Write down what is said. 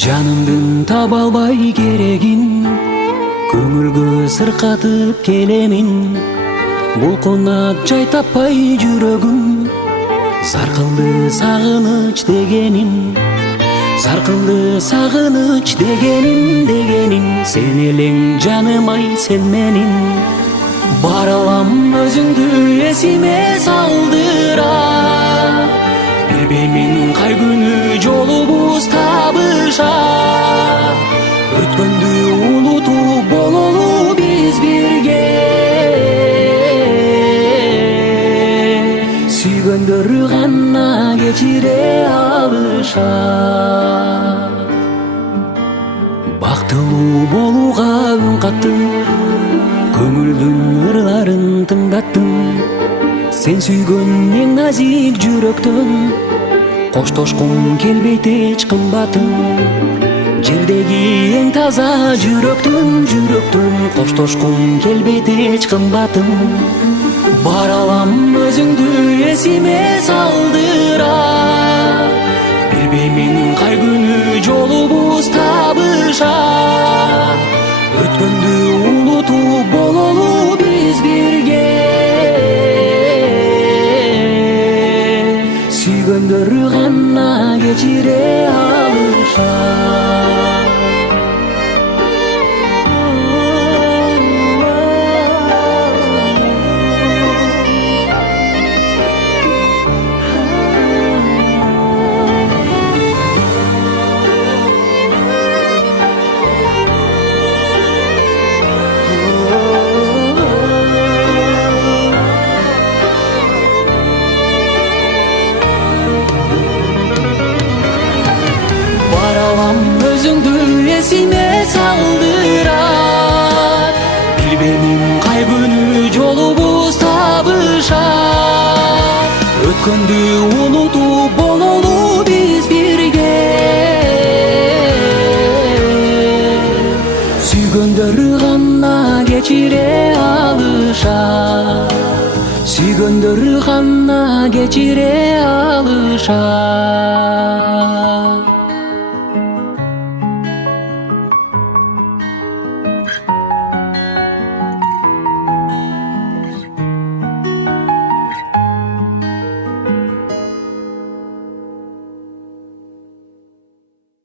Жанымдын таба албай керегин, көңүлгө сыркатып келемин. Булкунат жай таппай жүрөгүм, саркылды сагыныч дегеним. Саркылды сагыныч дегеним, сен элең жаным ай сен менин. Бара алам өзүңдү эсиме салдыра, билбеймин кай күнү жолубуз табыша. Өткөндү улутуп бололу биз бирге, сүйгөндөр гана кечире алышат. Бактылуу болууга үн каттым, көңүлдүн ырларын тыңдаттым. Сен сүйгөн эң назик жүрөктөн коштошкум келбейт эч кымбатым. Жердеги эң таза жүрөктөн коштошкум келбейт эч кымбатым. Бара алам өзүңдү эсиме салдыра, билбеймин кай күнү жолубуз табыша. Өткөндү улутуп бололу биз бирге, сүйгөндөр гана кечире алышат. Өзүңдү эсиме салдырат, билбеймин кай күнү жолубуз табышат. Өткөндү унутуп бололу биз бирге, сүйгөндөр гана кечире алышат. Сүйгөндөр гана кечире алышат.